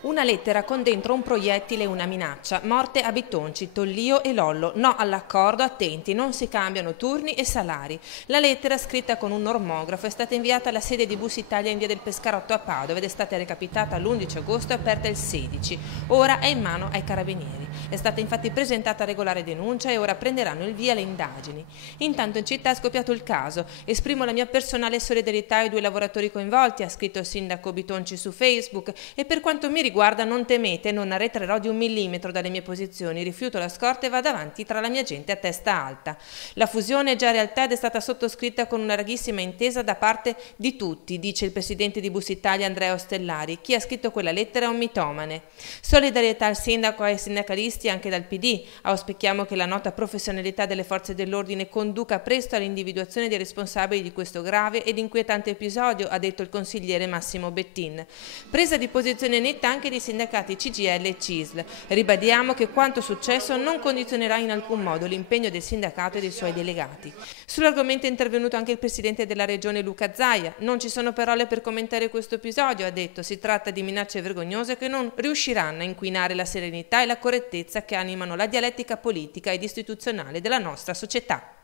Una lettera con dentro un proiettile e una minaccia. Morte a Bitonci, Tollio e Lollo. No all'accordo, attenti, non si cambiano turni e salari. La lettera, scritta con un normografo, è stata inviata alla sede di Bus Italia in via del Pescarotto a Padova ed è stata recapitata l'11 agosto e aperta il 16. Ora è in mano ai carabinieri. È stata infatti presentata regolare denuncia e ora prenderanno il via le indagini. Intanto in città è scoppiato il caso. Esprimo la mia personale solidarietà ai due lavoratori coinvolti, ha scritto il sindaco Bitonci su Facebook, e per quanto mi riguarda non temete, non arretrerò di un millimetro dalle mie posizioni, rifiuto la scorta e vado avanti tra la mia gente a testa alta. La fusione è già realtà ed è stata sottoscritta con una larghissima intesa da parte di tutti, dice il presidente di Bus Italia Andrea Ostellari. Chi ha scritto quella lettera è un mitomane. Solidarietà al sindaco e ai sindacalisti anche dal PD. Auspichiamo che la nota professionalità delle forze dell'ordine conduca presto all'individuazione dei responsabili di questo grave ed inquietante episodio, ha detto il consigliere Massimo Bettin. Presa di posizione netta anche dei sindacati CGIL e CISL. Ribadiamo che quanto successo non condizionerà in alcun modo l'impegno del sindacato e dei suoi delegati. Sull'argomento è intervenuto anche il presidente della regione Luca Zaia. Non ci sono parole per commentare questo episodio, ha detto. Si tratta di minacce vergognose che non riusciranno a inquinare la serenità e la correttezza che animano la dialettica politica ed istituzionale della nostra società.